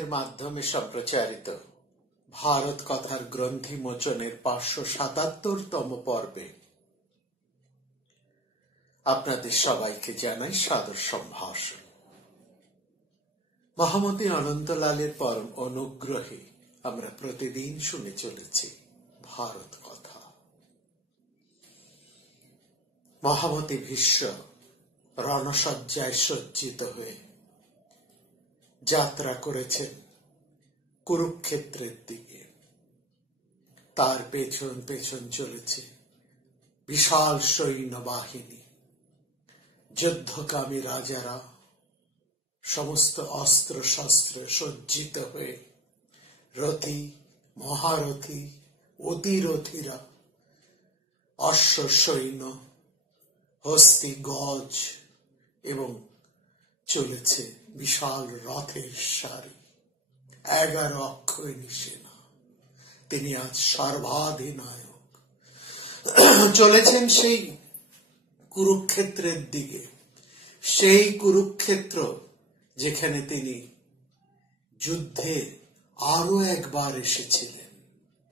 টেলিভিশনের মাধ্যমে সম্প্রচারিত ভারত কথার গ্রন্থি মোচনের 577তম পর্বে আপনাদের সবাইকে জানাই সাদর সম্ভাষণ। মহামতি অনন্তলালের পরম অনুগ্রহে আমরা প্রতিদিন শুনে চলেছি ভারত কথা। মহামতি ভীষ্ম রণসজ্জায় সজ্জিত হয়ে যাত্রা করেছেন কুরুক্ষেত্রের দিকে। তার পেছন পেছন চলেছে বিশাল সৈন্যবাহিনী, যুদ্ধকামী রাজারা সমস্ত অস্ত্র শস্ত্রে সজ্জিত হয়ে, রথী, মহারথী, অতিরথীরা, অশ্ব সৈন্য, হস্তি, গজ এবং চলেছে বিশাল রথের সারি। 11 অক্ষৌহিণী সেনা। তিনি আজ সর্বাধিনায়ক চলেছেন সেই কুরুক্ষেত্রের দিকে, সেই কুরুক্ষেত্র যেখানে তিনি যুদ্ধে আরো একবার এসেছিলেন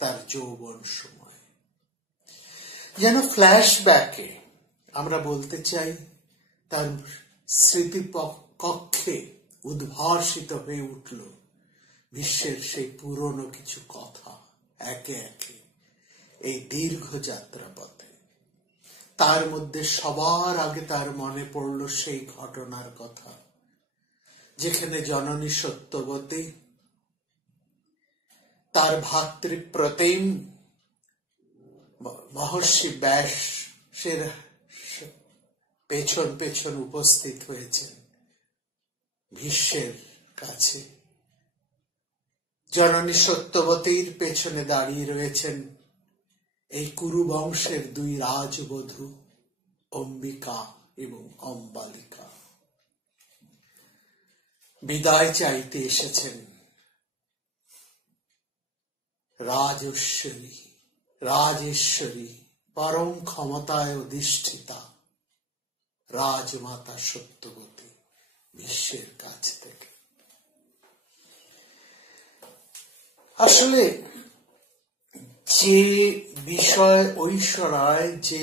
তার যৌবন সময়। যেন ফ্ল্যাশব্যাকে আমরা বলতে চাই, তার স্মৃতি কক্ষে উদ্ভাসিত হয়ে উঠল বিশ্বের সেই পুরনো কিছু কথা একে একে এই দীর্ঘ যাত্রা পথে। তার মধ্যে সবার আগে তার মনে পড়ল সেই ঘটনার কথা যেখানে জননী সত্যবতী তার ভাতৃপ্রতিম মহর্ষি ব্যাসের পেছন পেছন উপস্থিত হয়েছেন ভীষ্মের কাছে। জননী সত্যবতীর পেছনে দাঁড়িয়ে রয়েছেন এই কুরু বংশের 2 রাজবধূ অম্বিকা এবং অম্বালিকা। বিদায় চাইতে এসেছেন রাজেশ্বরী পরম ক্ষমতায় অধিষ্ঠিতা রাজমাতা সত্যবতী ভীষ্মের কাছ থেকে। আসলে যে বিষয় ঐশ্বরায়, যে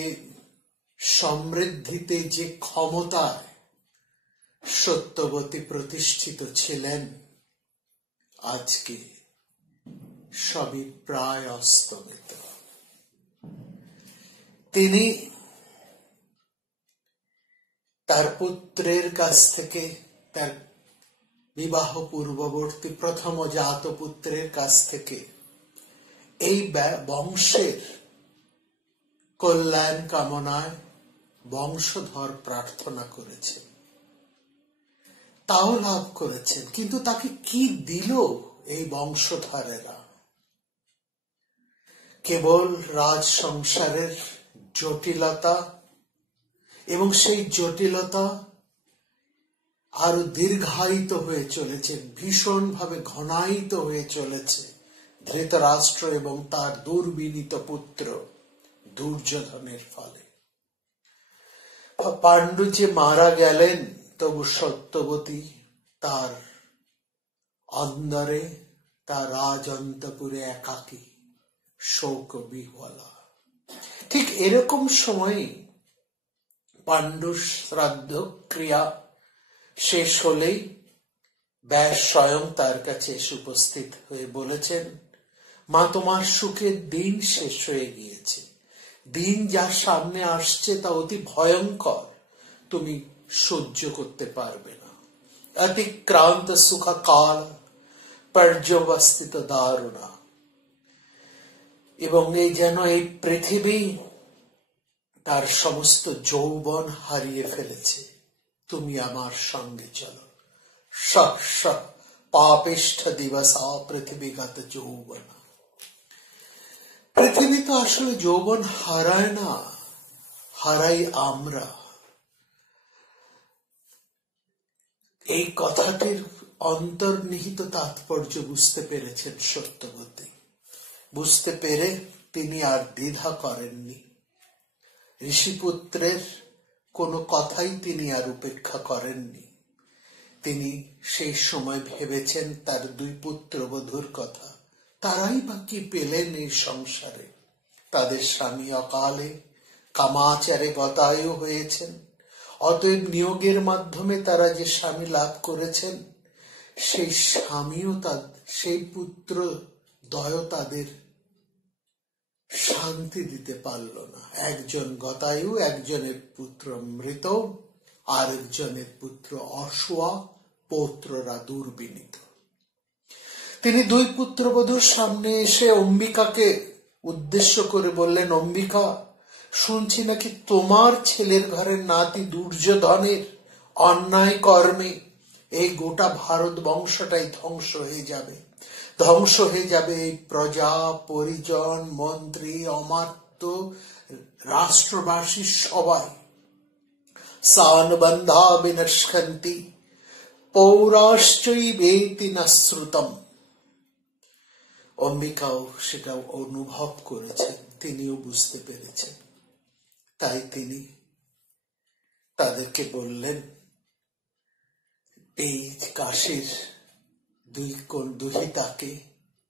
সমৃদ্ধিতে, যে ক্ষমতায় সত্যবতী প্রতিষ্ঠিত ছিলেন, আজকে সবই প্রায় অস্তমিত। তিনি তার পুত্রের কাছ থেকে, তার বিবাহ পূর্ববর্তী প্রথম জাত পুত্রের কাছ থেকে এই বংশের কল্যাণ কামনায় বংশধর প্রার্থনা করেছেন, তাও লাভ করেছেন। কিন্তু তাকে কি দিল এই বংশধরেরা? কেবল রাজ সংসারের জটিলতা, এবং সেই জটিলতা আরো দীর্ঘায়িত হয়ে চলেছে, ভীষণভাবে ঘনায়িত হয়ে চলেছে ধৃতরাষ্ট্র এবং তার দুর্বিনীত পুত্র দুর্যোধনের ফলে। পাণ্ডু যে মারা গেলেন, তবু সত্যবতী তার অন্দরে, তার রাজ অন্তপুরে একাকী শোক বিহ্বলা। ঠিক এরকম সময় পাণ্ডুর শ্রাদ্ধ ক্রিয়া শেষ হলেই ব্যাস স্বয়ং তার কাছে এসে উপস্থিত হয়ে বলেছেন, মা, তোমার সুখের দিন শেষ হয়ে গিয়েছে। দিন যার সামনে আসছে তা অতি ভয়ঙ্কর, তুমি সহ্য করতে পারবে না। অতিক্রান্ত সুখ কাল পর্যবস্থিত দারুণা। এবং এই যেন এই পৃথিবী তার সমস্ত যৌবন হারিয়ে ফেলেছে। তুমি আমার সঙ্গে চলো। পাপিষ্ঠ দিবসা পৃথিবীগত যৌবন। পৃথিবী তো আসলে যৌবন হারায় না, হারাই আমরা। এই কথাটির অন্তর্নিহিত তাৎপর্য বুঝতে পেরেছেন সত্যবতী। বুঝতে পেরে তিনি আর দ্বিধা করেননি। ঋষিপুত্রের কোনো কথাই তিনি আর উপেক্ষা করেননি। তিনি সেই সময় ভেবেছেন তার দুই পুত্রবধূর কথা। তারাই বা কি পেলেন এই সংসারে? তাদের স্বামী অকালে কামাচারে গতায়ু হয়েছেন। অতএব নিয়োগের মাধ্যমে তারা যে স্বামী লাভ করেছেন, সেই স্বামীও সেই পুত্র দ্বয় তাদের শান্তি দিতে পারল না। একজন গতায়ু, একজনের পুত্র মৃত, আরেকজনের পুত্র অসুয়া, পৌত্ররা দুর্বিনীত। তিনি দুই পুত্রবধূর সামনে এসে অম্বিকাকে উদ্দেশ্য করে বললেন, অম্বিকা, শুনছি নাকি তোমার ছেলের ঘরের নাতি দুর্যোধনের অন্যায় কর্মে এই গোটা ভারত বংশটাই ধ্বংস হয়ে যাবে। ধ্বংস হয়ে যাবে এই প্রজা, পরিজন, মন্ত্রী, অমাত্য, রাষ্ট্রবাসী সবাই। সানবন্ধা বিনশ্যন্তি পৌরাশ্চৈবেতি ন শ্রুতম। অম্বিকাও সেটা অনুভব করেছেন, তিনিও বুঝতে পেরেছেন। তাই তিনি তাদেরকে বললেন, এই কাশীর দুহিতাকে,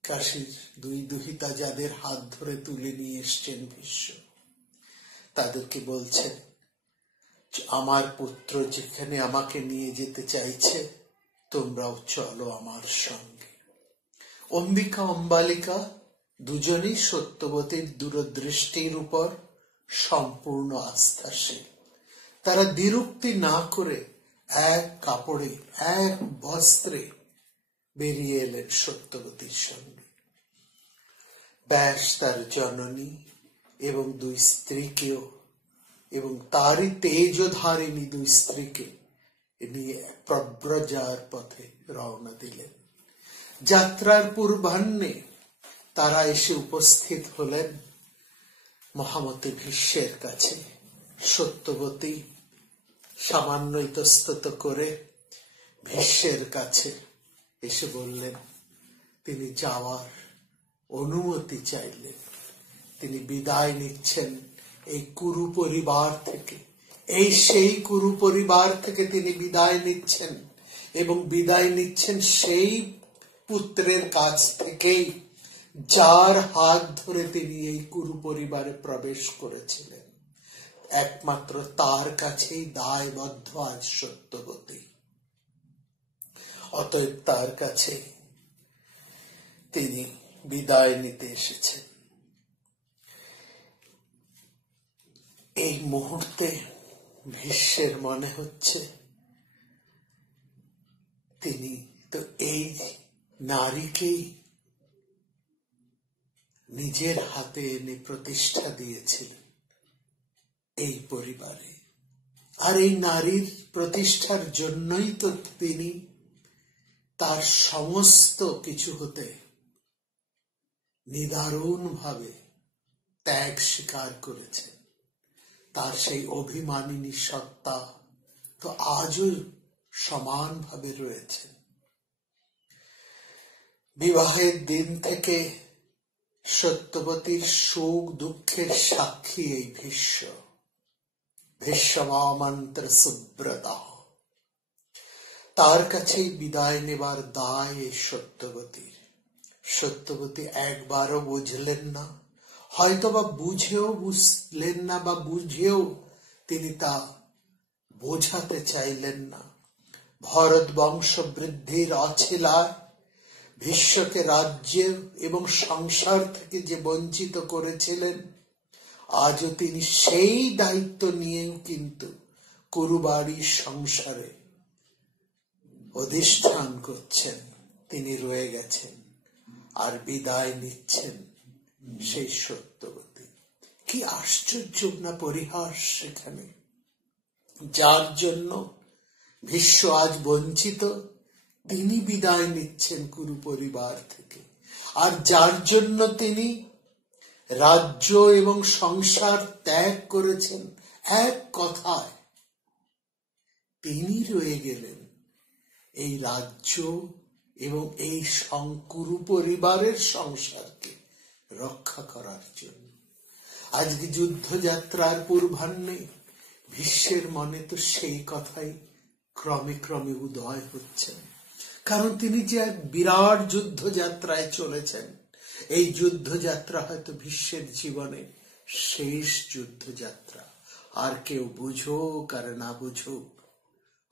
কাশীর দুই দুহিতা যাদের হাত ধরে তুলে নিয়ে এসছেন ভীষ্ম, তাদেরকে বলছেন, আমার পুত্র যেখানে আমাকে নিয়ে যেতে চাইছে, তোমরাও চলো আমার সঙ্গে। অম্বিকা অম্বালিকা দুজনেই সত্যবতীর দূরদৃষ্টির উপর সম্পূর্ণ আস্থাশীল। তারা দ্বিরুক্তি না করে এক কাপড়ে, এক বস্ত্রে বেরিয়ে এলেন সত্যবতীর সঙ্গে। ব্যাস তার জননী এবং দুই স্ত্রীকেও, এবং তারই তেজধারিণী দুই স্ত্রীকে নিয়ে প্রব্রজার পথে রওনা দিলেন। যাত্রার পূর্বাহ্নে তারা এসে উপস্থিত হলেন মহামতি ভীষ্মের কাছে। সত্যবতী সামান্য ইতস্তত করে ভীষ্মের কাছে এসে বললেন, তিনি যাওয়ার অনুমতি চাইলেন। তিনি বিদায় নিচ্ছেন এই কুরু পরিবার থেকে, এই সেই কুরু পরিবার থেকে তিনি বিদায় নিচ্ছেন, এবং বিদায় নিচ্ছেন সেই পুত্রের কাছ থেকেই যার হাত ধরে তিনি এই কুরু পরিবারে প্রবেশ করেছিলেন। একমাত্র তার কাছেই দায়বদ্ধ আজ সত্যবতী। অতএব তার কাছে তিনি বিদায় নিতে এসেছেন। এই মুহূর্তে ভীষ্মের মনে হচ্ছে, তিনি তো এই নারীকেই নিজের হাতে এনে প্রতিষ্ঠা দিয়েছিলেন এই পরিবারে, আর এই নারীর প্রতিষ্ঠার জন্যই তো তিনি তার সমস্ত কিছু হতে নিদারুণ ভাবে ত্যাগ স্বীকার করেছেন। তার সেই অভিমানিনী সত্তা তো আজও সমানভাবে রয়েছে। বিবাহের দিন থেকে সত্যবতীর সুখ দুঃখের সাক্ষী এই ভীষ্মমন্ত্র সুব্রতা। তার কাছেই বিদায় নেবার দায় এই সত্যবতীর। সত্যবতী একবারও বুঝলেন না, হয়তোবা বুঝেও বুঝলেন না, বা বুঝেও তিনি তা বোঝাতে চাইলেন না। ভরত বংশ বৃদ্ধির অছিলায় ভীষ্মকে রাজ্য এবং সংসার থেকে যে বঞ্চিত করেছিলেন, আজও তিনি সেই দায়িত্ব নিয়েও কিন্তু কুরুবাড়ি সংসারে অধিষ্ঠান করছেন। তিনি রয়ে গেছেন আর বিদায় নিচ্ছেন সেই সত্যবতী। কি আশ্চর্য না পরিহাস সেখানে! যার জন্য ভীষ্ম আজ বঞ্চিত, তিনি বিদায় নিচ্ছেন কুরু পরিবার থেকে। আর যার জন্য তিনি রাজ্য এবং সংসার ত্যাগ করেছেন, এক কথায় তিনি রয়ে গেলেন এই রাজ্য এবং এই কুরু পরিবারের সংসারকে রক্ষা করার জন্য। আজকে যুদ্ধযাত্রার পূর্বাহ্নে ভীষ্মের মনে তো সেই কথাই ক্রমে ক্রমে উদয় হচ্ছেন। কারণ তিনি যে এক বিরাট যুদ্ধযাত্রায় চলেছেন, এই যুদ্ধযাত্রা হয়তো ভীষ্মের জীবনে শেষ যুদ্ধযাত্রা। আর কেউ বুঝুক আর না বুঝুক,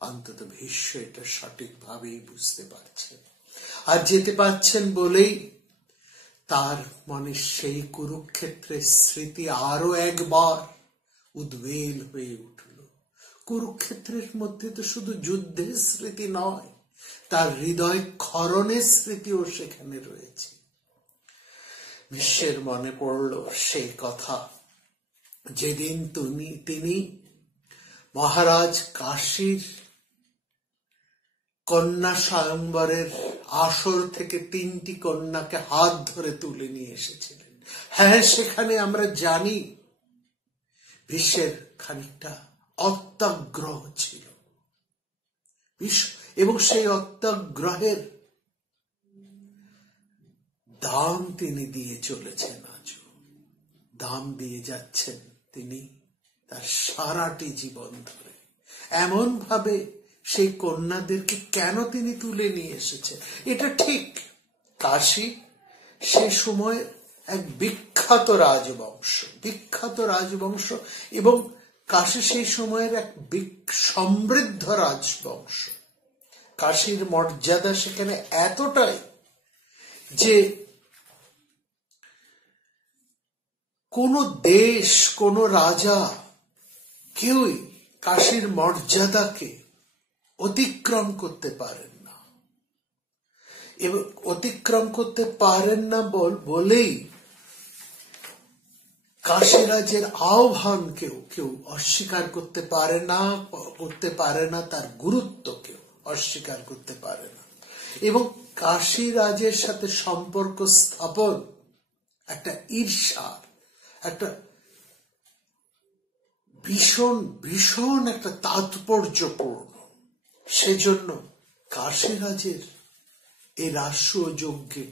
অন্তত ভীষ্ম এটা সঠিকভাবেই বুঝতে পারছেন। আর যেতে পারছেন বলেই তার মনে সেই কুরুক্ষেত্রের স্মৃতি আরো একবার উদ্বেল হয়ে উঠল। কুরুক্ষেত্রের মধ্যে তো শুধু যুদ্ধের স্মৃতি নয়, তার হৃদয় ক্ষরণের স্মৃতিও সেখানে রয়েছে। ভীষ্মের মনে পড়ল সেই কথা, যেদিন তিনি মহারাজ কাশীর কন্যা স্বয়ংবরের আসর থেকে 3টি কন্যাকে হাত ধরে তুলে নিয়ে এসেছিলেন। হ্যাঁ, সেখানে আমরা জানি ভীষ্মের খানিকটা অত্যাগ্রহ ছিল, এবং সেই অত্যাগ্রহের দাম তিনি দিয়ে চলেছেন। আজও দাম দিয়ে যাচ্ছেন তিনি তার সারাটি জীবন ধরে। এমন ভাবে সেই কন্যাদেরকে কেন তিনি তুলে নিয়ে এসেছেন? এটা ঠিক, কাশী সে সময় এক বিখ্যাত রাজবংশ, এবং কাশী সেই সময়ের এক সমৃদ্ধ রাজবংশ। কাশীর মর্যাদা সেখানে এতটাই যে কোন দেশ, কোন রাজা কেউই কাশীর মর্যাদাকে অতিক্রম করতে পারেন না। এবং অতিক্রম করতে পারেন না বলেই কাশীরাজের আহ্বান কেউ অস্বীকার করতে পারে না, তার গুরুত্ব কেউ অস্বীকার করতে পারে না। এবং কাশীরাজের সাথে সম্পর্ক স্থাপন একটা ঈর্ষার, একটা ভীষণ একটা তাৎপর্যপূর্ণ। সেজন্য কাশীরাজের এই রাষ্ট্রীয় যজ্ঞে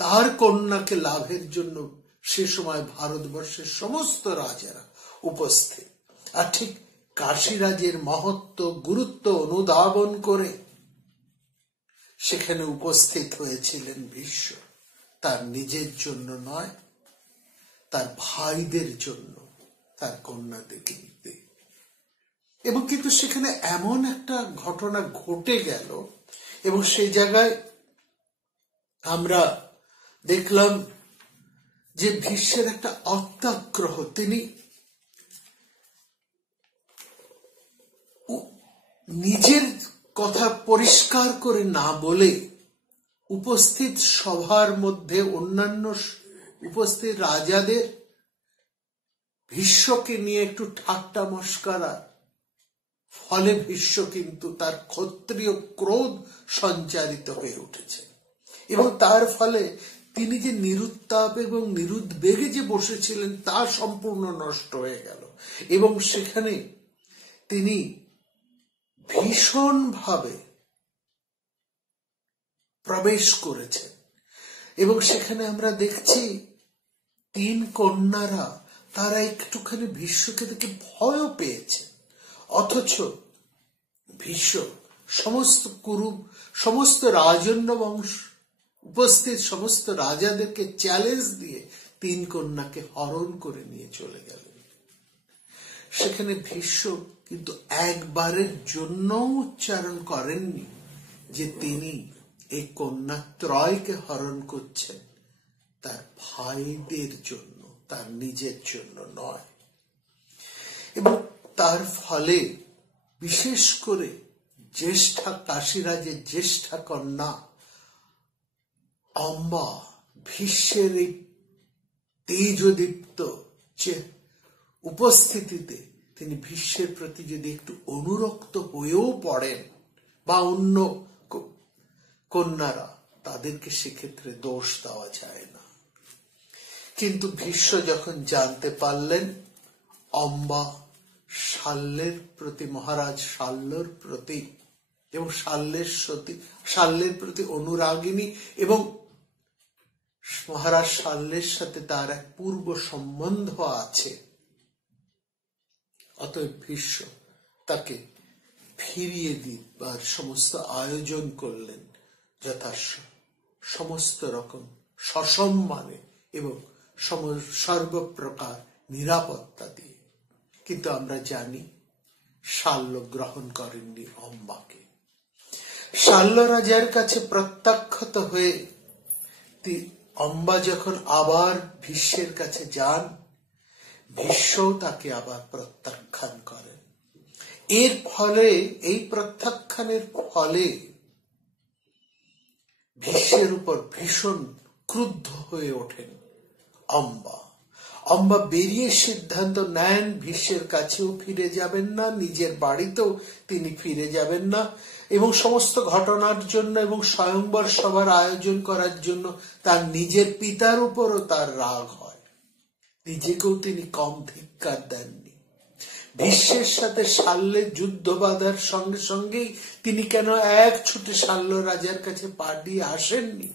তার কন্যাকে লাভের জন্য সে সময় ভারতবর্ষের সমস্ত রাজারা উপস্থিত। আর ঠিক কাশীরাজের মহত্ব, গুরুত্ব অনুধাবন করে সেখানে উপস্থিত হয়েছিলেন ভীষ্ম, তার নিজের জন্য নয়, তার ভাইদের জন্য, তার কন্যাদেরকে নিতে। এবং কিন্তু সেখানে এমন একটা ঘটনা ঘটে গেল, এবং সেই জায়গায় আমরা দেখলাম যে ভীষ্মের একটা অত্যাগ্রহ। তিনি নিজের কথা পরিষ্কার করে না বলে উপস্থিত সভার মধ্যে অন্যান্য উপস্থিত রাজাদের ভীষ্মকে নিয়ে একটু ঠাট্টা মস্করা ফলে ভীষ্ম কিন্তু তার ক্ষত্রিয় ক্রোধ সঞ্চারিত হয়ে উঠেছে, এবং তার ফলে তিনি যে নিরুত্তাপ এবং নিরুদ্বেগে যে বসেছিলেন তা সম্পূর্ণ নষ্ট হয়ে গেল। এবং সেখানে তিনি ভীষণভাবে প্রবেশ করেছেন, এবং সেখানে আমরা দেখছি 3 কন্যারা তারা একটুখানি ভীষ্মকে দেখে ভয় পেয়েছে, অথচ ভীষ্ম সমস্ত রাজন্য বংশ উপস্থিত সমস্ত রাজাদেরকে চ্যালেঞ্জ দিয়ে 3 কন্যাকে হরণ করে নিয়ে চলে গেলেন। সেখানে ভীষ্ম কিন্তু একবারের জন্য উচ্চারণ করেননি যে তিনি এই কন্যাত্রয়কে হরণ করছেন তার ভাইদের জন্য, তার নিজের জন্য নয়। এবং তার ফলে বিশেষ করে কাশীরাজের জ্যেষ্ঠা কন্যা অম্বা ভীষ্মের এই তেজদীপ্ত উপস্থিতিতে তিনি ভীষ্মের প্রতি যদি একটু অনুরক্ত হয়েও পড়েন বা অন্য কন্যারা, তাদেরকে সেক্ষেত্রে দোষ দেওয়া যায় না। কিন্তু ভীষ্ম যখন জানতে পারলেন অম্বা শাল্যের প্রতি, মহারাজ শাল্যর প্রতি এবং শাল্যের প্রতি অনুরাগিনী, এবং মহারাজ শাল্যের সাথে তার এক পূর্ব সম্বন্ধ আছে, অতএব ভীষ্ম তাকে ফিরিয়ে দিবার সমস্ত আয়োজন করলেন সমস্ত রকম সসম্মানে এবং সর্বপ্রকার নিরাপত্তা দিয়ে। কিন্তু আমরা জানি শাল্য গ্রহণ করেননি অম্বাকে। শাল্য রাজার কাছে প্রত্যাখ্যাত হয়ে অম্বা যখন আবার ভীষ্মের কাছে যান, ভীষ্মও তাকে আবার প্রত্যাখ্যান করেন। এর ফলে, এই প্রত্যাখ্যানের ফলে ভীষ্মের উপর ভীষণ ক্রুদ্ধ হয়ে ওঠেন অম্বা। অম্বা বেরিয়ে সিদ্ধান্ত নেন ভীষ্মের কাছেও ফিরে যাবেন না, নিজের বাড়িতেও তিনি ফিরে যাবেন না, এবং সমস্ত ঘটনার জন্য এবং স্বয়ংবর সভার আয়োজন করার জন্য তার নিজের পিতার উপরও তার রাগ হয়। নিজেকেও তিনি কম ধিক্কার দেননি। ভীষ্মের সাথে শাল্যের যুদ্ধ বাঁধার সঙ্গে সঙ্গেই তিনি কেন এক ছুটে শাল্য রাজার কাছে পা দিয়ে আসেননি,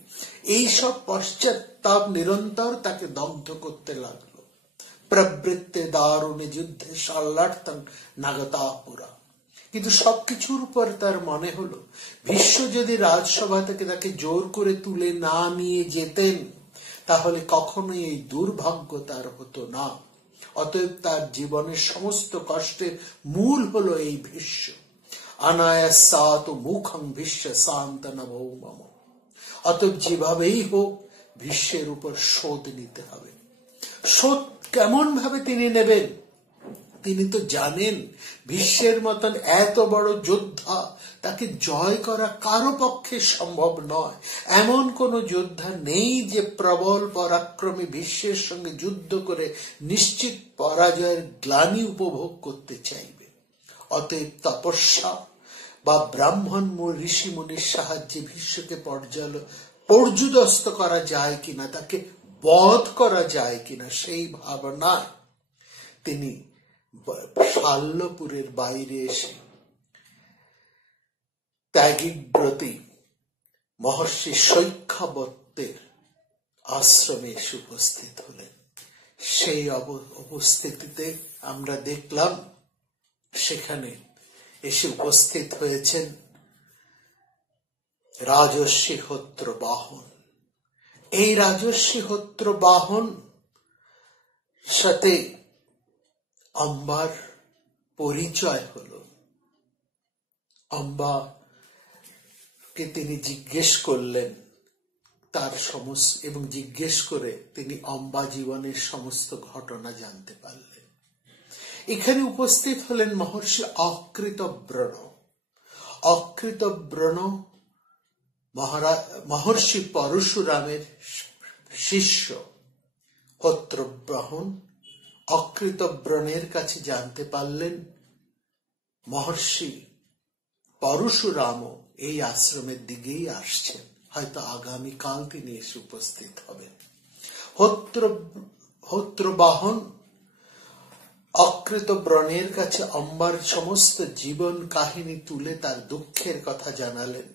এইসব পশ্চাত্তাপ নিরন্তর তাকে দগ্ধ করতে লাগলো। প্রবৃত্তে দারুণে যুদ্ধে শাল্যার্থং নাগতাপুরা। কিন্তু সবকিছুর উপর তার মনে হলো, ভীষ্ম যদি রাজসভা থেকে তাকে জোর করে তুলে না নিয়ে যেতেন তাহলে কখনোই এই দুর্ভাগ্য তার হতো না। অতএব তার জীবনের সমস্ত কষ্টের মূল হলো এই ভীষ্ম। অনায়াসাত মুখং ভীষ্ম শান্তনভো মম। অতএব যেভাবেই হোক ভীষ্মের উপর শোধ নিতে হবে। শোধ কেমন ভাবে তিনি নেবেন? তিনি তো জানেন ভীষ্মের মতন এত বড় যোদ্ধা, তাকে জয় করা কারো পক্ষে সম্ভব নয়। এমন কোন যোদ্ধা নেই যে প্রবল পরাক্রমী ভীষ্মের সঙ্গে যুদ্ধ করে নিশ্চিত পরাজয়ের গ্লানি উপভোগ করতে চাইবে। অতএব তপস্যা বা ব্রাহ্মণ ঋষি মুনির সাহায্যে ভীষ্মকে পর্যুদস্ত করা যায় কিনা, তাকে বধ করা যায় কিনা, সেই ভাবনায় তিনি শাল্যপুরের বাইরে এসে ত্যাগীব্রতী মহর্ষি শৈখ্যবত্যের আশ্রমে এসে উপস্থিত হলেন। সেই উপস্থিতিতে আমরা দেখলাম সেখানে এসে উপস্থিত হয়েছেন রাজর্ষি হোত্র বাহন। এই রাজর্ষি হোত্র বাহন সাথে অম্বার পরিচয় হলো। অম্বাকে তিনি জিজ্ঞেস করলেন তার সমস্ত, এবং জিজ্ঞেস করে তিনি অম্বা জীবনের সমস্ত ঘটনা জানতে পারলেন। এখানে উপস্থিত হলেন মহর্ষি অকৃতব্রণ। অকৃতব্রণ মহর্ষি পরশুরামের শিষ্য। হোত্রবাহন অকৃতব্রণের কাছে জানতে পারলেন মহর্ষি পরশুরামও এই আশ্রমের দিকেই আসছেন, হয়তো আগামীকাল তিনি এসে উপস্থিত হবেন। হোত্রবাহন অকৃতব্রণের কাছে অম্বার সমস্ত জীবন কাহিনী তুলে তার দুঃখের কথা জানালেন।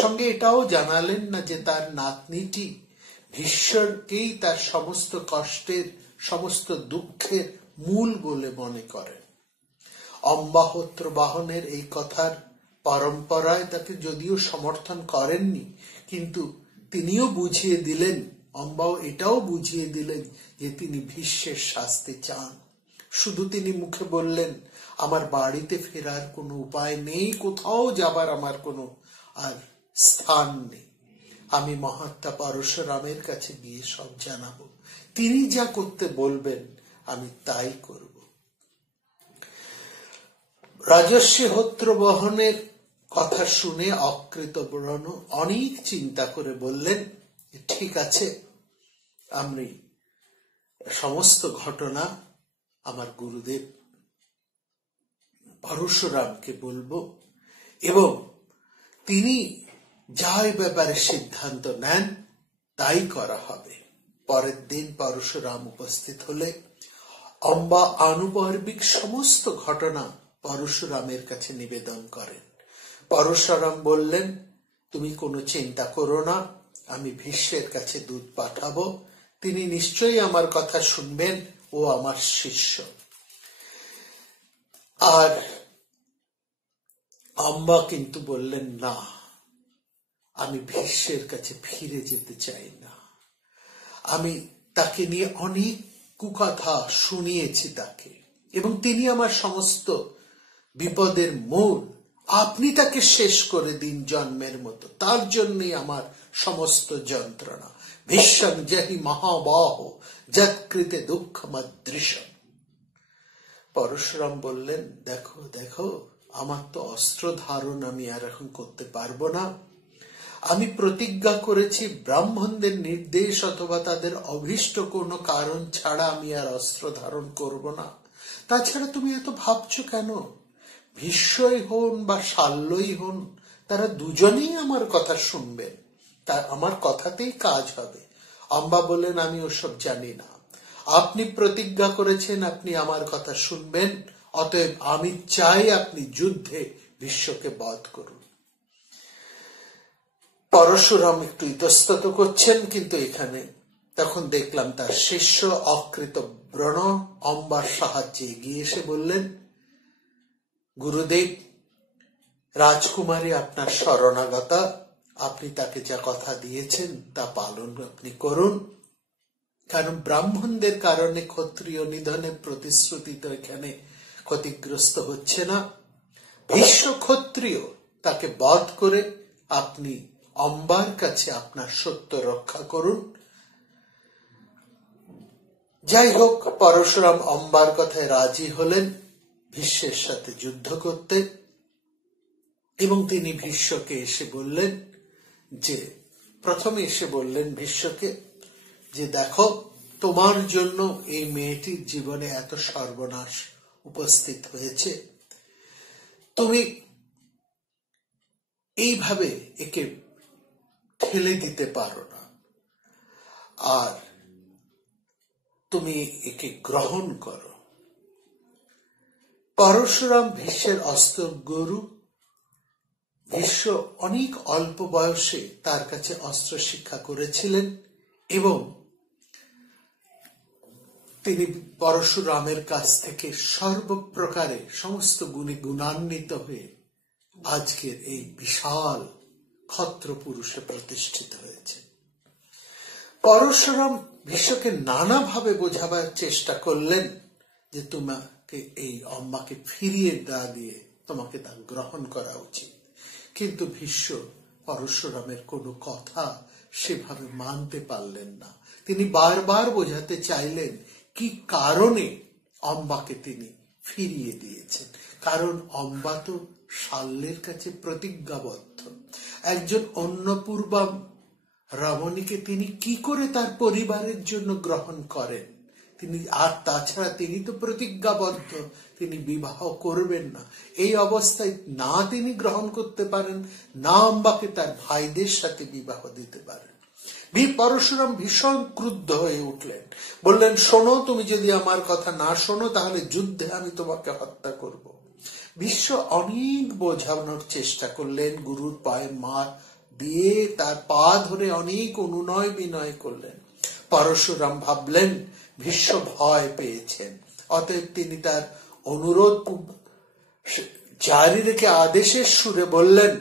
সঙ্গে এটাও জানালেন না যে তার নাতনিটি ভীষ্মকেই তার সমস্ত কষ্টের, সমস্ত দুঃখের মূল বলে মনে করেন। অম্বা হোত্রবাহনের এই কথার পরম্পরায় তাকে যদিও সমর্থন করেননি, কিন্তু তিনিও বুঝিয়ে দিলেন, অম্বাও এটাও বুঝিয়ে দিলেন যে তিনি ভীষ্মের শাস্তি চান। শুধু তিনি মুখে বললেন, আমার বাড়িতে ফেরার কোনো উপায় নেই, কোথাও যাবার আমার কোনো আর স্থান নেই, আমি মহাত্মা পরশুরামের কাছে গিয়ে সব জানাবো, তিনি যা করতে বলবেন আমি তাই করব। রাজর্ষি হোত্রবাহনের কথা শুনে অকৃতব্রণ অনেক চিন্তা করে বললেন, ঠিক আছে, আমি সমস্ত ঘটনা আমার গুরুদেব পরশুরামকে বলবো, এবং তিনি যাই ব্যাপারে সিদ্ধান্ত নেন তাই করা হবে। পরের দিন পরশুরাম উপস্থিত হলে অম্বা আনুপর্বিক সমস্ত ঘটনা পরশুরামের কাছে নিবেদন করেন। পরশুরাম বললেন, তুমি কোনো চিন্তা করো না, আমি ভীষ্মের কাছে দূত পাঠাবো, তিনি নিশ্চয়ই আমার কথা শুনবেন, ও আমার শিষ্য। আর অম্বা কিন্তু বললেন, না, আমি ভীষ্মের কাছে ফিরে যেতে চাই না। আমি তাকে নিয়ে অনেক কুকথা শুনিয়েছি তাকে, এবং তিনি আমার সমস্ত বিপদের মূল। আপনি তাকে শেষ করে দিন জন্মের মতো, তার জন্যই আমার সমস্ত যন্ত্রণা। ভীষ্ম জহি মহাবাহ যৎকৃতে দুঃখমদৃশম। পরশুরাম বললেন, দেখো দেখো, আমার তো অস্ত্র ধারণ আমি আর এখন করতে পারবো না। আমি প্রতিজ্ঞা করেছি ব্রাহ্মণদের নির্দেশ অথবা তাদের অভীষ্ট কোনো কারণ ছাড়া আমি আর অস্ত্র ধারণ করব না। তাছাড়া তুমি এত ভাবছো কেন? ভীষ্মই হন বা শাল্যই হন, তারা দুজনেই আমার কথা শুনবেন, তার আমার কথাতেই কাজ হবে। অম্বা বললেন, আমি ওসব জানি না। আপনি প্রতিজ্ঞা করেছেন আপনি আমার কথা শুনবেন, অতএব আমি চাই আপনি যুদ্ধে ভীষ্মকে বধ করুন। পরশুরাম একটু ইতস্তত করছেন, কিন্তু এখানে তখন দেখলাম তার শিষ্য অকৃত ব্রণ অম্বার সাহায্যে এগিয়ে এসে বললেন, গুরুদেব, রাজকুমারী আপনার শরণাগতা, আপনি তাকে যা কথা দিয়েছেন তা পালন আপনি করুন। কারণ ব্রাহ্মণদের কারণে ক্ষত্রিয় নিধনের প্রতিশ্রুতি তো এখানে ক্ষতিগ্রস্ত হচ্ছে না। ভীষ্ম ক্ষত্রিয়, তাকে বধ করে আপনি অম্বার কাছে আপনার সত্য রক্ষা করুন। যাই হোক, পরশুরাম অম্বার কথায় রাজি হলেন ভীষ্মের সাথে যুদ্ধ করতে, এবং তিনি ভীষ্মকে এসে বললেন যে, প্রথমে এসে বললেন ভীষ্মকে যে, দেখো, তোমার জন্য এই মেয়েটির জীবনে এত সর্বনাশ উপস্থিত হয়েছে, তুমি এইভাবে একে ঠেলে দিতে পারো না, আর তুমি একে গ্রহণ করো। পরশুরাম ভীষ্মের অস্ত্রগুরু। ভীষ্ম অনেক অল্প বয়সে তার কাছে অস্ত্র শিক্ষা করেছিলেন, এবং তিনি পরশুরামের কাছ থেকে সর্বপ্রকারে সমস্ত গুণে গুণান্বিত হয়ে আজকের এই বিশাল ক্ষত্র পুরুষে প্রতিষ্ঠিত হয়েছে। পরশুরাম ভীষ্মকে নানাভাবে বোঝাবার চেষ্টা করলেন যে, তোমাকে এই অম্বাকে ফিরিয়ে না দিয়ে তোমাকে তা গ্রহণ করা উচিত। কিন্তু ভীষ্ম পরশুরামের কোনো কথা সেভাবে মানতে পারলেন না। তিনি বারবার বোঝাতে চাইলেন কি কারণে অম্বাকে তিনি ফিরিয়ে দিয়েছেন। কারণ অম্বা তো শাল্যের কাছে প্রতিজ্ঞাবদ্ধ। একজন অন্নপূর্বা রমণীকে তিনি কি করে তার পরিবারের জন্য গ্রহণ করেন? তিনি, আর তাছাড়া তিনি তো প্রতিজ্ঞাবদ্ধ, তিনি বিবাহ করবেন না। এই অবস্থায় না তিনি গ্রহণ করতে পারেন, না অম্বাকে তার ভাইদের সাথে বিবাহ দিতে পারেন। পরশুরাম ভীষণ ক্রুদ্ধ হয়ে উঠলেন, বললেন, শোনো, তুমি যদি আমার কথা না শোনো তাহলে যুদ্ধে আমি তোমাকে হত্যা করব। ভীষ্ম অনেক বোঝানোর চেষ্টা করলেন, গুরুর পায়ে মার দিয়ে তার পা ধরে অনেক অনুনয় বিনয় করলেন। পরশুরাম ভাবলেন ভীষ্ম ভয় পেয়েছেন, অতএব তিনি তার অনুরোধ জারি রেখে আদেশের সুরে বললেন,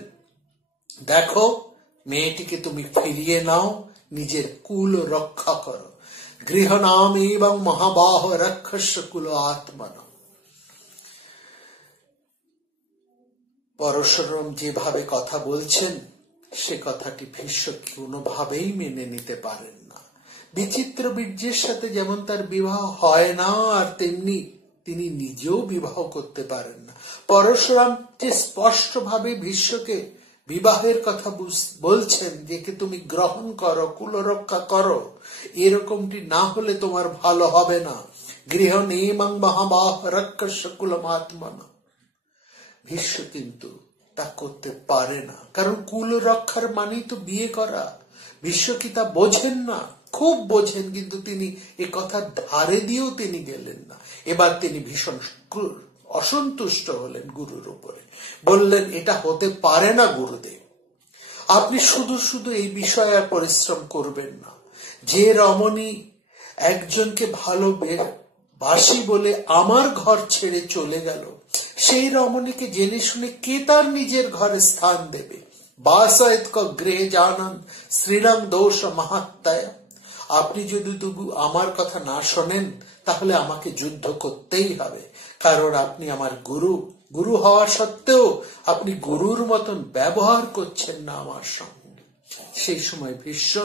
দেখো, মেয়েটিকে তুমি ফিরিয়ে নাও, নিজের কুল রক্ষা করো। গৃহ নাম এবং মহাবাহ রক্ষস্য কুল আত্মন। পরশুরাম যেভাবে কথা বলছেন সে কথাটি ভীষ্ম কোনোভাবেই মেনে নিতে পারেন না। বিচিত্র বীর্যের সাথে যেমন তার বিবাহ হয় না, আর তেমনি তিনি নিজেও বিবাহ করতে পারেন না। পরশুরাম যে স্পষ্ট ভাবে ভীষ্মকে বিবাহের কথা বলছেন, যে তুমি গ্রহণ করো, কুল রক্ষা করো, এরকমটি না হলে তোমার ভালো হবে না। গৃহ নিয়মং মহাবাহ রক্ষস্য কুলমাত্মন। ভীষ্ম কিন্তু তা করতে পারে না, কারণ কুল রক্ষার মানেই তো বিয়ে করা। ভীষ্ম কি তা বোঝেন না? খুব বোঝেন, কিন্তু তিনি এ কথা ধারে দিয়েও তিনি গেলেন না। এবার তিনি ভীষণ অসন্তুষ্ট হলেন গুরুর উপরে, বললেন, এটা হতে পারে না গুরুদেব, আপনি শুধু শুধু এই বিষয়ে আর পরিশ্রম করবেন না। যে রমণী একজনকে বাসি বলে আমার ঘর ছেড়ে চলে গেল, সেই রমণীকে জেনে শুনে কে তার নিজের ঘরে স্থান দেবে? বাসায়ত গৃহে জানান শ্রীরাং দোষ মাহাত্মায়। আপনি যদি তবু আমার কথা না শোনেন, তাহলে আমাকে যুদ্ধ করতেই হবে, কারণ আপনি আমার গুরু। গুরু হওয়া সত্ত্বেও আপনি গুরুর মতন ব্যবহার করছেন না আমার সঙ্গে। সেই সময় ভীষ্ম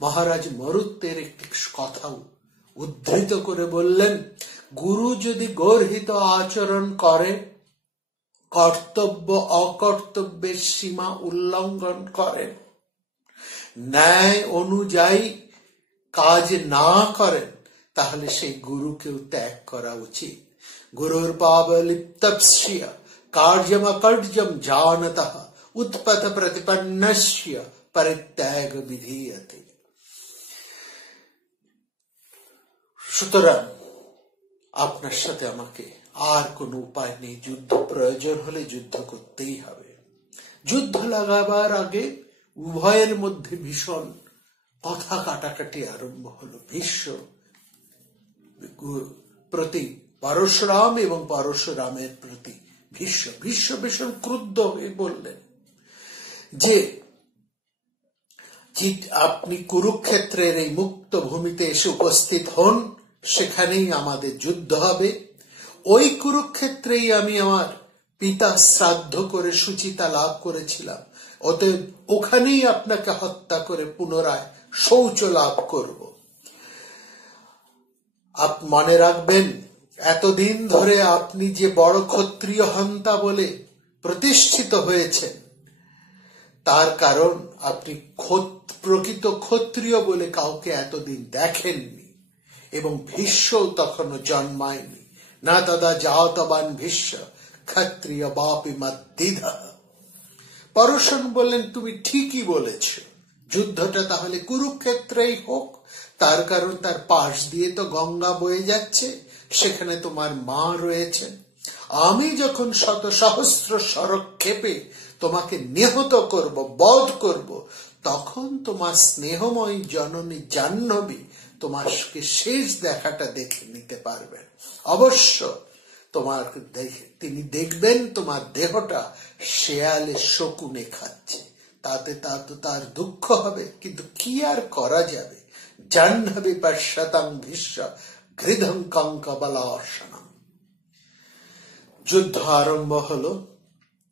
মহারাজ মরুত্বের একটি কথা উদ্ধৃত করে বললেন, গুরু যদি গর্হিত আচরণ করে, কর্তব্য অকর্তব্যের সীমা উল্লঙ্ঘন করেন, ন্যায় অনুযায়ী কাজ না করেন, তাহলে সেই গুরুকেও ত্যাগ করা উচিত। গুরুর পাবলিপ্তস্য কার্যম অকার্যম জানতঃ উৎপত প্রতিপন্নস্য পরিত্যাগ বিধীয়তে। সুতরাং আপনার সাথে আমাকে আর কোন উপায় নেই, যুদ্ধ প্রয়োজন হলে যুদ্ধ করতেই হবে। যুদ্ধ লাগাবার আগে উভয়ের মধ্যে ভীষণ কথা কাটাকাটি আরম্ভ হলো। ভীষ্ম প্রতি পরশুরাম এবং পরশুরামের প্রতি ভীষ্ম ভীষণ ক্রুদ্ধ হয়ে বললেন যে আপনি কুরুক্ষেত্রের এই মুক্ত ভূমিতে এসে উপস্থিত হন, সেখানেই আমাদের যুদ্ধ হবে। ওই কুরুক্ষেত্রেই আমি আমার পিতা শ্রাদ্ধ করে সুচিতা লাভ করেছিলাম, অতএব ওখানেই আপনাকে হত্যা করে পুনরায় শৌচ লাভ করব। মনে রাখবেন, এতদিন ধরে আপনি যে বড় ক্ষত্রিয় হন্তা বলে প্রতিষ্ঠিত হয়েছেন, তার কারণ আপনি প্রকৃত ক্ষত্রিয় বলে কাউকে এতদিন দেখেননি, এবং ভীষ্ম তখনও জন্মায়নি। না দাদা জাতবান ভীষ্ম ক্ষত্রিয় বাপি মদ্দিধা। পরশন বললেন, তুমি ঠিকই বলেছ, যুদ্ধটা তাহলে কুরুক্ষেত্রেই হোক, তার কারণ তার পাশ দিয়ে তো গঙ্গা বয়ে যাচ্ছে, সেখানে তোমার মা রয়েছেন। আমি যখন শত সহস্র সরক্ষেপে তোমাকে নিহত করব, বধ করব, তখন তোমার স্নেহময়ী জননী জাহ্নবী তোমাকে শেষ দেখাটা দেখে নিতে পারবেন। অবশ্য তিনি দেখবেন তোমার দেহটা শেয়ালে শকুনে খাচ্ছে, তাতে তার দুঃখ হবে, কিন্তু কি আর করা যাবে। জাহ্নবী পশ্যতাং ভীষ্ম ঘৃদং কঙ্কবলাসনম। যুদ্ধ আরম্ভ হলো,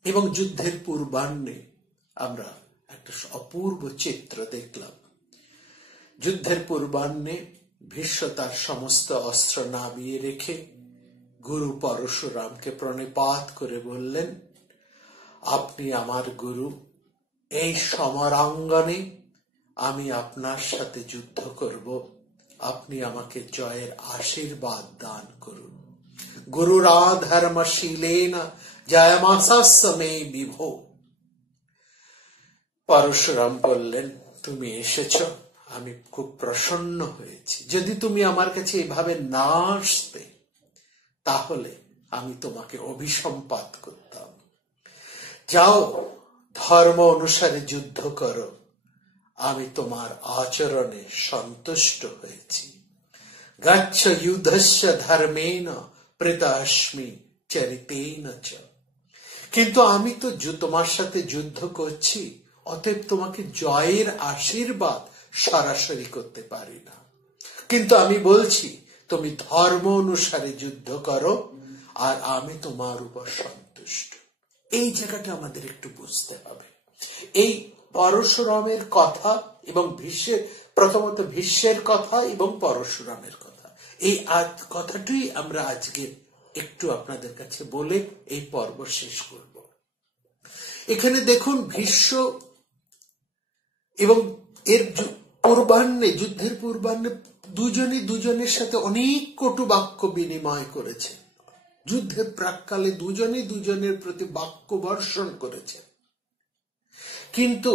এবং যুদ্ধের পূর্বাহ্নে আমরা একটা অপূর্ব চিত্র দেখলাম। যুদ্ধের পূর্বাহ্নে ভীষ্ম তার সমস্ত অস্ত্র নামিয়ে রেখে গুরু পরশুরামকে প্রণিপাত করে বললেন, আপনি আমার গুরু, এই সমরাঙ্গনে আমি আপনার সাথে যুদ্ধ করব, আপনি আমাকে জয়ের আশীর্বাদ দান করুন। গুরুরা ধর্মশীলেন জয়মাসাস্মে বিভো। পরশুরাম বললেন, তুমি এসেছ, আমি খুব প্রসন্ন হয়েছি। যদি তুমি আমার কাছে এভাবে না আসতে, তাহলে আমি তোমাকে অভিসম্পাত করতাম। যাও, ধর্ম অনুসারে যুদ্ধ করো, আমি তোমার আচরণে সন্তুষ্ট হয়েছি। গচ্ছ যুদ্ধস্য ধর্মেণ প্রীতাস্মি চরিতেন চ। কিন্তু আমি তো তোমার সাথে যুদ্ধ করছি, অতএব তোমাকে জয়ের আশীর্বাদ সরাসরি করতে পারি না। কিন্তু আমি বলছি, তুমি ধর্ম অনুসারে যুদ্ধ করো, আর আমি তোমার উপর সন্তুষ্ট। এই জায়গাটা আমাদের একটু বুঝতে হবে। এই পরশুরামের কথা এবং প্রথমত ভীষ্মের কথা এবং পরশুরামের কথা, এই কথাটি আমরা আজকে একটু আপনাদের কাছে বলে এই পর্ব শেষ করব। এখানে দেখুন, ভীষ্ম এবং এর পূর্বাহ্নে, যুদ্ধের পূর্বাহ্নে দুজনের সাথে অনেক কটু বাক্য বিনিময় করেছে। যুদ্ধের প্রাককালে দুজনের প্রতি বাক্য বর্ষণ করেছে। কিন্তু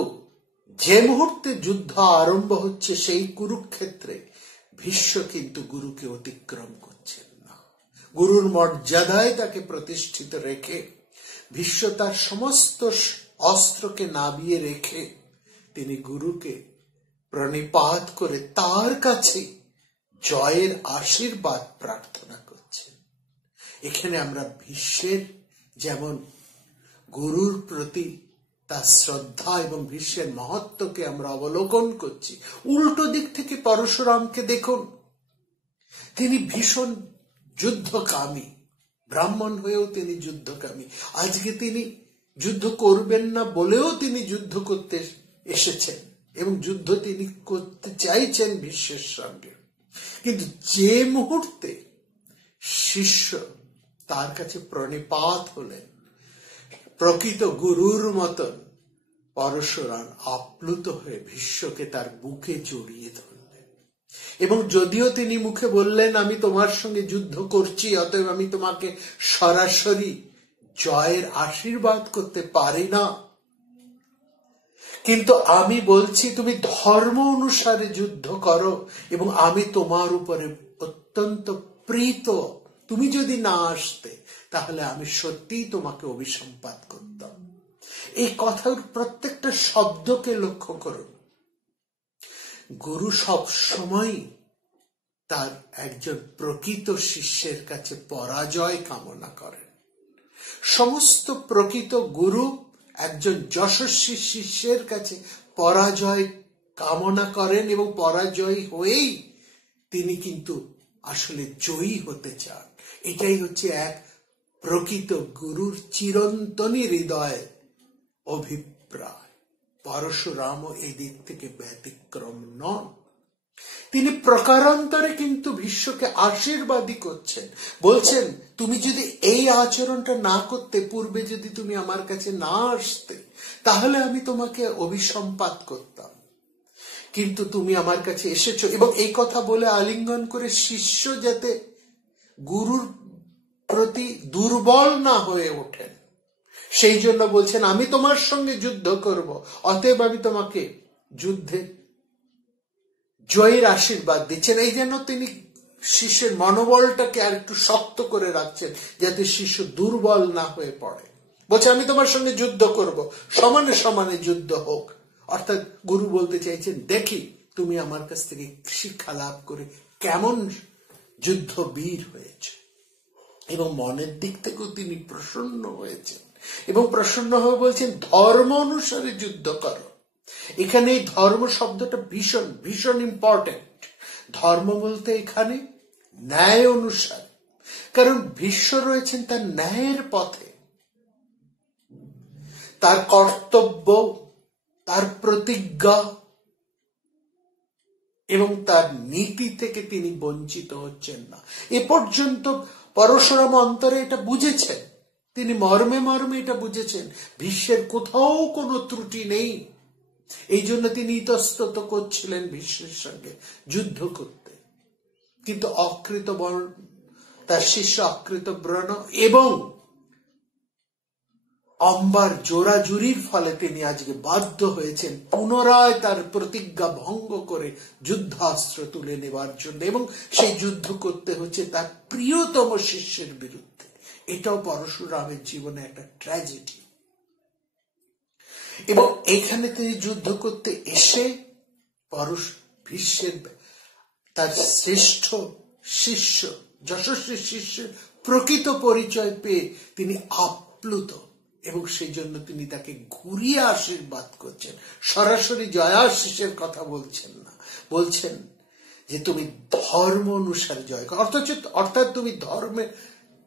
যে মুহূর্তে যুদ্ধ আরম্ভ হচ্ছে, সেই কুরুক্ষেত্রে ভীষ্ম কিন্তু গুরুকে অতিক্রম করছেন না। গুরুর মর্যাদায় তাকে প্রতিষ্ঠিত রেখে ভীষ্ম তার সমস্ত অস্ত্রকে নামিয়ে রেখে তিনি গুরুকে প্রণিপাত করে তার কাছে জয়ের আশীর্বাদ প্রার্থনা করছেন। এখানে আমরা ভীষ্মের যেমন গুরুর প্রতি তার শ্রদ্ধা এবং ভীষ্মের মহত্বকে আমরা অবলোকন করছি, উল্টো দিক থেকে পরশুরামকে দেখুন, তিনি ভীষণ যুদ্ধকামী, ব্রাহ্মণ হয়েও তিনি যুদ্ধকামী। আজকে তিনি যুদ্ধ করবেন না বলেও তিনি যুদ্ধ করতে এসেছেন এবং যুদ্ধ তিনি করতে চাইছেন ভীষ্মের সঙ্গে। কিন্তু যে মুহূর্তে শিষ্য তার কাছে প্রণিপাত হলেন, প্রকৃত গুরুর মতন পরশুরাম আপ্লুত হয়ে ভীষ্মকে তার বুকে জড়িয়ে ধরলেন। এবং যদিও তিনি মুখে বললেন আমি তোমার সঙ্গে যুদ্ধ করছি, অতএব আমি তোমাকে সরাসরি জয়ের আশীর্বাদ করতে পারি না, কিন্তু আমি বলছি তুমি ধর্ম অনুসারে যুদ্ধ করো এবং আমি তোমার উপরে অত্যন্ত প্রীত। তুমি যদি না আসতে তাহলে আমি সত্যিই তোমাকে অভিসম্পাত করতাম। এই কথার প্রত্যেকটা শব্দকে লক্ষ্য করুন। গুরু সব সময় তার একজন প্রকৃত শিষ্যের কাছে পরাজয় কামনা করেন। সমস্ত প্রকৃত গুরু একজন যশস্বী শিষ্যের কাছে পরাজয় কামনা করেন এবং পরাজয় হয়েই তিনি কিন্তু আসলে জয়ী হতে চান। এটাই হচ্ছে এক প্রকৃত গুরুর চিরন্তনী হৃদয় অভিপ্রায়। পরশুরামও এই দিক থেকে ব্যতিক্রম নন। তিনি প্রকারান্তরে কিন্তু ভীষ্মকে আশীর্বাদই করছেন, বলছেন তুমি যদি এই আচরণটা না করতে, পূর্বে যদি তুমি আমার কাছে না আসতে, তাহলে আমি তোমাকে অভিসম্পাত করতাম, কিন্তু তুমি আমার কাছে এসেছো। এবং এই কথা বলে আলিঙ্গন করে শিষ্য যাতে গুরুর প্রতি দুর্বল না হয়ে ওঠেন, সেই জন্য বলছেন আমি তোমার সঙ্গে যুদ্ধ করব, অতএব আমি তোমাকে যুদ্ধে জয়ের আশীর্বাদ দিচ্ছেন। এই জন্য তিনি শিষ্যের মনোবলটাকে আর একটু শক্ত করে রাখছেন, যাতে শিষ্য দুর্বল না হয়ে পড়ে। বলছে আমি তোমার সঙ্গে যুদ্ধ করব, সমানে সমানে যুদ্ধ হোক। অর্থাৎ গুরু বলতে চাইছেন দেখি তুমি আমার কাছ থেকে শিক্ষা লাভ করে কেমন যুদ্ধবীর হয়েছে। এবং মনের দিক থেকেও তিনি প্রসন্ন হয়েছেন এবং প্রসন্ন হয়ে বলছেন ধর্ম অনুসারে যুদ্ধ করো। এখানে এই ধর্ম শব্দটা ভীষণ ভীষণ ইম্পর্টেন্ট। ধর্ম বলতে এখানে ন্যায় অনুসারে, কারণ ভীষ্ম রয়েছেন তার ন্যায়ের পথে। তার কর্তব্য, তার প্রতিজ্ঞা এবং তার নীতি থেকে তিনি বঞ্চিত হচ্ছেন না। এ পর্যন্ত পরশুরাম অন্তরে এটা বুঝেছেন, তিনি মর্মে মর্মে এটা বুঝেছেন ভীষ্মের কোথাও কোনো ত্রুটি নেই। এই জন্য তিনি ইতস্তত করছিলেন ভীষ্মের সঙ্গে যুদ্ধ করতে। কিন্তু তার শিষ্য অকৃতব্রণ এবং অম্বার জোরাজুরির ফলে তিনি আজকে বাধ্য হয়েছেন পুনরায় তার প্রতিজ্ঞা ভঙ্গ করে যুদ্ধাস্ত্র তুলে নেবার জন্য, এবং সেই যুদ্ধ করতে হচ্ছে তার প্রিয়তম শিষ্যের বিরুদ্ধে। এটাও পরশুরামের জীবনে একটা ট্র্যাজেডি। এবং এখানে তিনি যুদ্ধ করতে এসে ভীষ্মের তার শ্রেষ্ঠ শিষ্য, যশস্বী শিষ্যের প্রকৃত পরিচয় পেয়ে তিনি আপ্লুত, এবং সেই জন্য তিনি তাকে ঘুরিয়ে আশীর্বাদ করছেন। সরাসরি জয়াশিসের কথা বলছেন না, বলছেন যে তুমি ধর্ম অনুসারে জয় করো, অর্থাৎ তুমি ধর্মে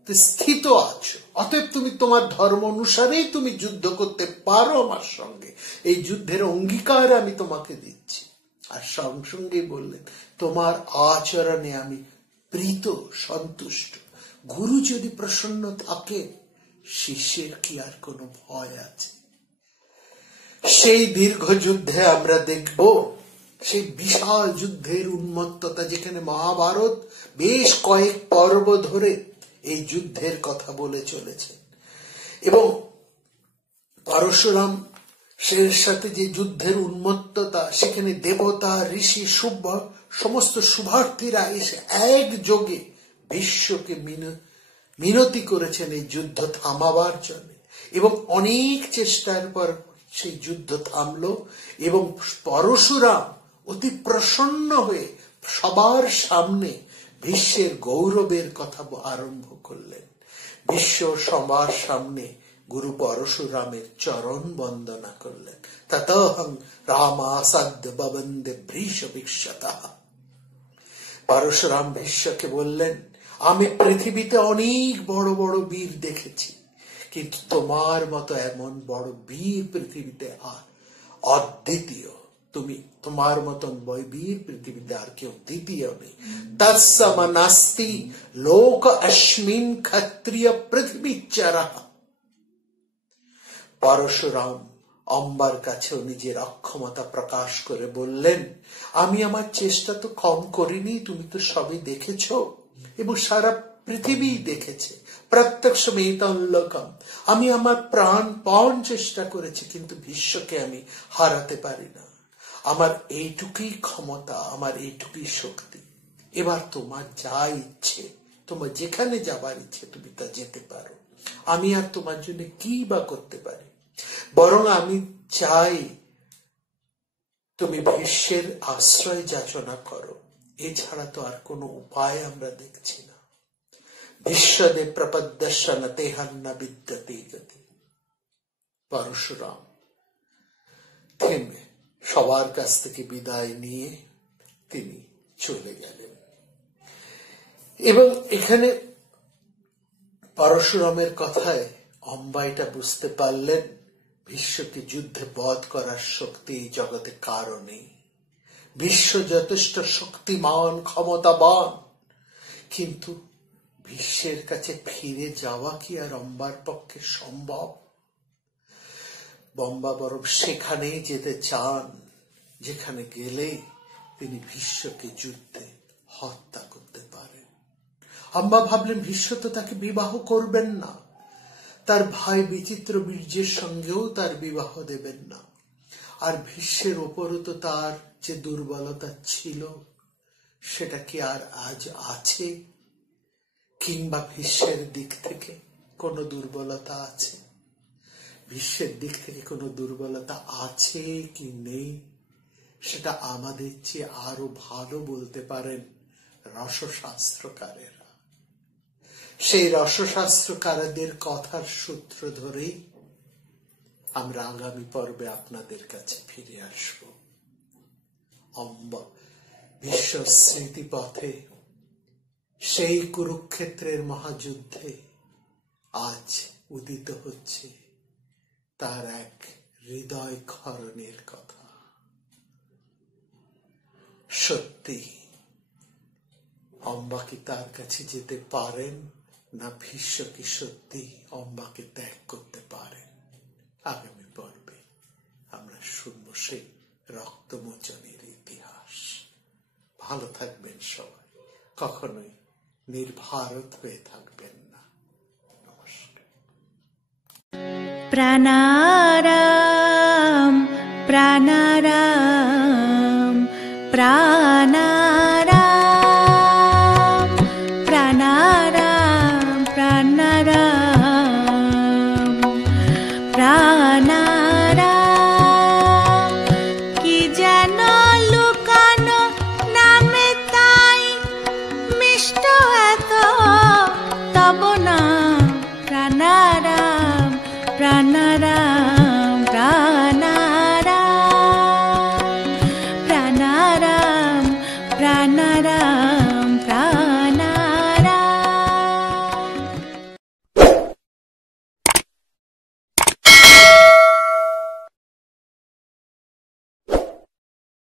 স্থিত আছো, অতএব তুমি তোমার ধর্ম অনুসারেই তুমি যুদ্ধ করতে পারো আমার সঙ্গে। এই যুদ্ধের অঙ্গীকার আমি তোমাকে দিচ্ছি। আর সঙ্গে সঙ্গেই বললেন তোমার আচরণে আমি প্রীত, সন্তুষ্ট। গুরু যদি প্রসন্ন থাকে শিষ্যের কি আর কোনো ভয় আছে? সেই দীর্ঘ যুদ্ধে আমরা দেখব সেই বিশাল যুদ্ধের উন্মত্ততা, যেখানে মহাভারত বেশ কয়েক পর্ব ধরে এই যুদ্ধের কথা বলে চলেছে। এবং পরশুরাম সের সাথে যে যুদ্ধের উন্মত্ততা, সেখানে দেবতা, ঋষি, সমস্ত শুভার্থীরা এসে একযোগে বিশ্বকে মিনতি করেছেন এই যুদ্ধ থামাবার জন্য, এবং অনেক চেষ্টার পর সেই যুদ্ধ থামলো এবং পরশুরাম অতি প্রসন্ন হয়ে সবার সামনে ভীষ্মের গৌরবের কথা আরম্ভ করলেন। ভীষ্ম সবার সামনে গুরু পরশুরামের চরণ বন্দনা করলেন। ততহং রামাসাদ্য ববন্দে ভীষ বিশ্বতঃ। পরশুরাম ভীষ্মকে বললেন, আমি পৃথিবীতে অনেক বড় বড় বীর দেখেছি, কিন্তু তোমার মতো এমন বড় বীর পৃথিবীতে আর অদ্বিতীয়। তোমার মতন বীর পৃথিবীতে আর কেউ দ্বিতীয় নেই। তৎসম নাস্তি লোক অস্মিন ক্ষত্রিয় পৃথিবীচরঃ। পরশুরাম অম্বার কাছেও নিজের অক্ষমতা প্রকাশ করে বললেন, আমি আমার চেষ্টা তো কম করিনি, তুমি তো সবই দেখেছ এবং সারা পৃথিবী দেখেছে। প্রত্যক্ষ মেতল্লোকম। আমি আমার প্রাণপণ চেষ্টা করেছি, কিন্তু ভীষ্মকে আমি হারাতে পারি না। আমার এইটুকুই ক্ষমতা, আমার এইটুকুই শক্তি। এবার তোমার যা ইচ্ছে, তোমার যেখানে যাবার ইচ্ছে তুমি তা যেতে পারো। আমি আর তোমার জন্য কি বা করতে পারি? বরং আমি চাই তুমি ভীষ্মের আশ্রয় যাচনা করো। এছাড়া তো আর কোনো উপায় আমরা দেখছি না। ভীষ্মদে প্রপদ্যস্য ন তেহান্না বিদ্যতে গতি। পরশুরাম থেমে সবার কাছ থেকে বিদায় নিয়ে তিনি চলে গেলেন। এবং এখানে পরশুরামের কথায় অম্বা এটা বুঝতে পারলেন, ভীষ্মকে যুদ্ধে বধ করার শক্তি এই জগতে কারো নেই। ভীষ্ম যথেষ্ট শক্তিমান, ক্ষমতাবান, কিন্তু ভীষ্মের কাছে ফিরে যাওয়া কি আর অম্বার পক্ষে সম্ভব? অম্বা বরং সেখানেই যেতে চান যেখানে গেলে তিনি ভীষ্মকে যুদ্ধে হত্যা করতে পারেন। অম্বা ভাবলেন ভীষ্ম তো তাকে বিবাহ করবেন না, তার ভাই বিচিত্র বীর্যের সঙ্গেও তার বিবাহ দেবেন না। আর ভীষ্মের ওপরও তো তার যে দুর্বলতা ছিল সেটা কি আর আজ আছে? কিংবা ভীষ্মের দিক থেকে কোনো দুর্বলতা আছে? ভীষ্মের দিক থেকে কোনো দুর্বলতা আছে কি নেই সেটা আমাদের চেয়ে আরো ভালো বলতে পারেন রসশাস্ত্রকারেরা। সেই রসশাস্ত্রকারদের কথার সূত্র ধরেই আমরা আগামী পর্বে আপনাদের কাছে ফিরে আসব। অম্বা বিশ্ব স্মৃতিপথে সেই কুরুক্ষেত্রের মহাযুদ্ধে আজ উদিত হচ্ছে তার এক হৃদয় ক্ষরণের কথা। সত্যি অম্বা কি তার কাছে যেতে পারেন, না ভীষ্ম কি সত্যি অম্বাকে ত্যাগ করতে পারেন? আগামী পর্বে আমরা শুনব সেই রক্তমোচনের ইতিহাস। ভালো থাকবেন সবাই, কখনোই নির্ভারত হয়ে থাকবেন না। নমস্কার। প্রাণারাম প্রাণারাম প্রাণারাম প্রাণারাম প্রাণারাম প্রাণারাম। কি যেন লুকানো নামে তাই মিষ্ট এত তব নাম। প্রাণারাম প্রাণারাম প্রাণারাম প্রাণারাম প্রাণারাম।